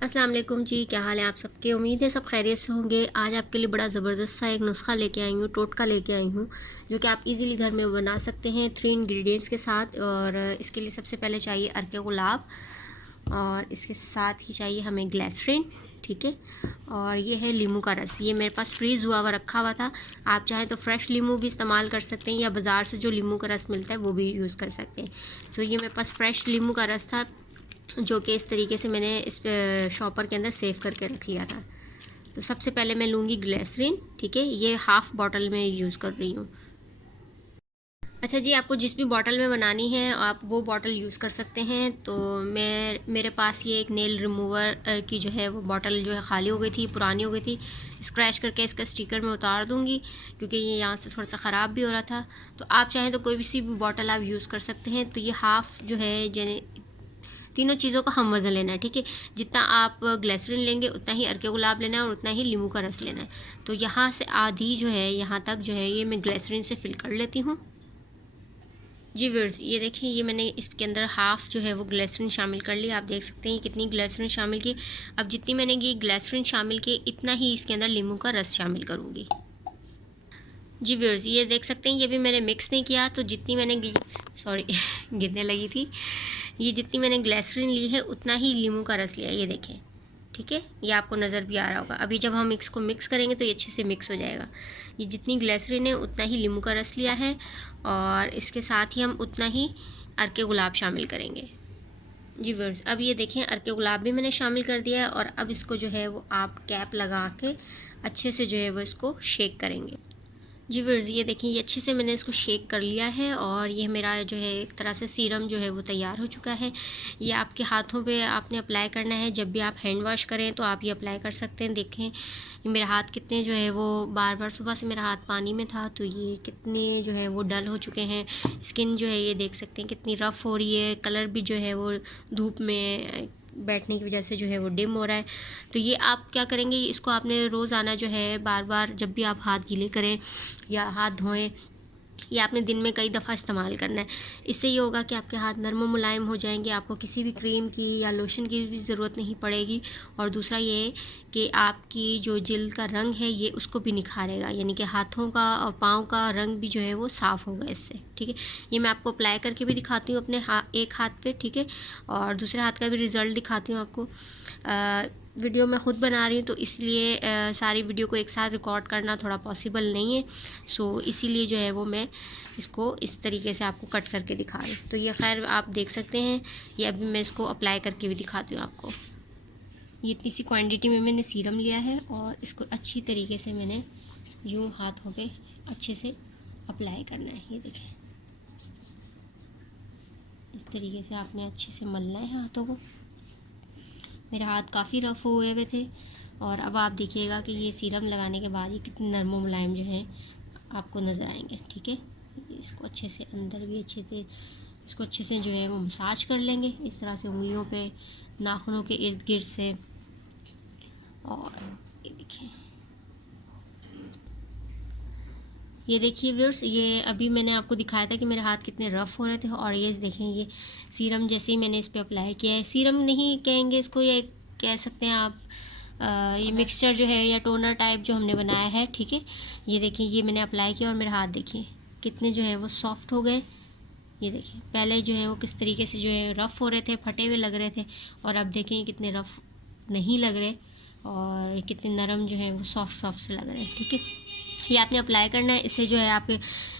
अस्सलाम वालेकुम जी, क्या हाल है आप सबके। उम्मीद है सब खैरियत से होंगे। आज आपके लिए बड़ा ज़बरदस्त सा एक नुस्खा लेके आई हूँ, टोटका लेके आई हूँ, जो कि आप इजीली घर में बना सकते हैं 3 इंग्रेडिएंट्स के साथ। और इसके लिए सबसे पहले चाहिए अर्के गुलाब, और इसके साथ ही चाहिए हमें ग्लिसरीन, ठीक है। और ये है लीमू का रस, ये मेरे पास फ्रीज़ हुआ हुआ रखा हुआ था। आप चाहें तो फ्रेश लीमू भी इस्तेमाल कर सकते हैं, या बाज़ार से जो लीमू का रस मिलता है वो भी यूज़ कर सकते हैं। तो ये मेरे पास फ्रेश लीमू का रस था, जो कि इस तरीके से मैंने इस शॉपर के अंदर सेव करके रख लिया था। तो सबसे पहले मैं लूँगी ग्लिसरीन, ठीक है। ये हाफ़ बॉटल में यूज़ कर रही हूँ। अच्छा जी, आपको जिस भी बॉटल में बनानी है आप वो बॉटल यूज़ कर सकते हैं। तो मेरे पास ये एक नेल रिमूवर की जो है वो बॉटल जो है ख़ाली हो गई थी, पुरानी हो गई थी। स्क्रैच करके इसका स्टिकर मैं उतार दूँगी, क्योंकि ये यहाँ से थोड़ा सा ख़राब भी हो रहा था। तो आप चाहें तो कोई भी सी भी बॉटल आप यूज़ कर सकते हैं। तो ये हाफ़ जो है यानी तीनों चीज़ों का हम वज़न लेना है, ठीक है। जितना आप ग्लिसरीन लेंगे उतना ही अर्के गुलाब लेना है, और उतना ही लीमू का रस लेना है। तो यहाँ से आधी जो है यहाँ तक जो है ये मैं ग्लिसरीन से फिल कर लेती हूँ। जी व्यूअर्स, ये देखें, ये मैंने इसके अंदर हाफ़ जो है वो ग्लिसरीन शामिल कर लिया। आप देख सकते हैं कितनी ग्लिसरीन शामिल की। अब जितनी मैंने ये ग्लिसरीन शामिल की, इतना ही इसके अंदर लीमू का रस शामिल करूँगी। जी व्यूअर्स, ये देख सकते हैं ये भी मैंने मिक्स नहीं किया। तो जितनी मैंने सॉरी गिरने लगी थी, ये जितनी मैंने ग्लिसरीन ली है उतना ही लीमू का रस लिया, ये देखें, ठीक है। ये आपको नज़र भी आ रहा होगा। अभी जब हम इसको मिक्स करेंगे तो ये अच्छे से मिक्स हो जाएगा। ये जितनी ग्लिसरीन है उतना ही लीमू का रस लिया है, और इसके साथ ही हम उतना ही अर्के गुलाब शामिल करेंगे। जी व्यूअर्स, अब ये देखें अर्के गुलाब भी मैंने शामिल कर दिया है। और अब इसको जो है वो आप कैप लगा के अच्छे से जो है वो इसको शेक करेंगे। जी व्यूअर्स, ये देखिए, ये अच्छे से मैंने इसको शेक कर लिया है, और ये मेरा जो है एक तरह से सीरम जो है वो तैयार हो चुका है। ये आपके हाथों पे आपने अप्लाई करना है। जब भी आप हैंड वॉश करें तो आप ये अप्लाई कर सकते हैं। देखें ये मेरे हाथ कितने जो है वो बार बार, सुबह से मेरा हाथ पानी में था तो ये कितने जो है वो डल हो चुके हैं। स्किन जो है ये देख सकते हैं कितनी रफ़ हो रही है। कलर भी जो है वो धूप में बैठने की वजह से जो है वो डिम हो रहा है। तो ये आप क्या करेंगे, इसको आपने रोज़ाना जो है बार बार जब भी आप हाथ गीले करें या हाथ धोएं, ये आपने दिन में कई दफ़ा इस्तेमाल करना है। इससे ये होगा कि आपके हाथ नरम मुलायम हो जाएंगे, आपको किसी भी क्रीम की या लोशन की भी ज़रूरत नहीं पड़ेगी। और दूसरा ये है कि आपकी जो जिल्द का रंग है ये उसको भी निखारेगा, यानी कि हाथों का और पाँव का रंग भी जो है वो साफ़ होगा इससे, ठीक है। ये मैं आपको अप्लाई करके भी दिखाती हूँ अपने एक हाथ पे, ठीक है, और दूसरे हाथ का भी रिज़ल्ट दिखाती हूँ आपको। वीडियो मैं ख़ुद बना रही हूँ तो इसलिए सारी वीडियो को एक साथ रिकॉर्ड करना थोड़ा पॉसिबल नहीं है। सो इसीलिए जो है वो मैं इसको इस तरीके से आपको कट करके दिखा रही हूँ। तो ये खैर आप देख सकते हैं। ये अभी मैं इसको अप्लाई करके भी दिखाती हूँ आपको। ये इतनी सी क्वांटिटी में मैंने सीरम लिया है, और इसको अच्छी तरीके से मैंने यूँ हाथों पे अच्छे से अप्लाई करना है। ये देखें, इस तरीके से आपने अच्छे से मलना है हाथों को। मेरे हाथ काफ़ी रफ़ हुए हुए थे, और अब आप देखिएगा कि ये सीरम लगाने के बाद ये कितने नरम मुलायम जो हैं आपको नज़र आएंगे, ठीक है। इसको अच्छे से अंदर भी अच्छे से इसको अच्छे से जो है वो मसाज कर लेंगे, इस तरह से उंगलियों पे, नाखूनों के इर्द गिर्द से। और ये देखिए व्यूअर्स, ये अभी मैंने आपको दिखाया था कि मेरे हाथ कितने रफ़ हो रहे थे, और ये देखें, ये सीरम जैसे ही मैंने इस पर अप्लाई किया है, सीरम नहीं कहेंगे इसको, ये कह सकते हैं आप ये मिक्सचर जो है या टोनर टाइप जो हमने बनाया है, ठीक है। ये देखिए, ये मैंने अप्लाई किया और मेरे हाथ देखिए कितने जो है वो सॉफ्ट हो गए। ये देखिए, पहले जो है वो किस तरीके से जो है रफ़ हो रहे थे, फटे हुए लग रहे थे, और अब देखें कितने रफ़ नहीं लग रहे, और कितने नरम जो है वो सॉफ्ट सॉफ्ट से लग रहे हैं, ठीक है। ये आपने अप्लाई करना है। इससे जो है आपके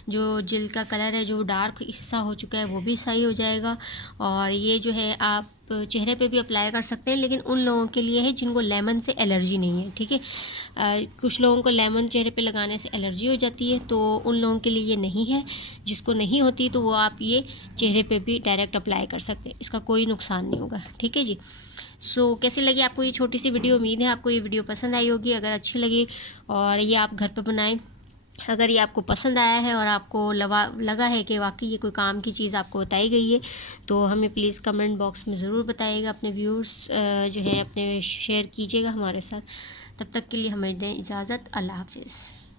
जो जिल्द का कलर है, जो डार्क हिस्सा हो चुका है, वो भी सही हो जाएगा। और ये जो है आप चेहरे पे भी अप्लाई कर सकते हैं, लेकिन उन लोगों के लिए है जिनको लेमन से एलर्जी नहीं है, ठीक है। कुछ लोगों को लेमन चेहरे पे लगाने से एलर्जी हो जाती है, तो उन लोगों के लिए ये नहीं है। जिसको नहीं होती तो वो आप ये चेहरे पे भी डायरेक्ट अप्लाई कर सकते हैं, इसका कोई नुकसान नहीं होगा, ठीक है जी। सो कैसी लगी आपको ये छोटी सी वीडियो। उम्मीद है आपको ये वीडियो पसंद आई होगी। अगर अच्छी लगी और ये आप घर पे बनाएं, अगर ये आपको पसंद आया है और आपको लगा है कि वाकई ये कोई काम की चीज़ आपको बताई गई है, तो हमें प्लीज़ कमेंट बॉक्स में ज़रूर बताइएगा। अपने व्यूअर्स जो हैं अपने शेयर कीजिएगा हमारे साथ। तब तक के लिए हमें दें इजाज़त। अल्लाह हाफ़िज़।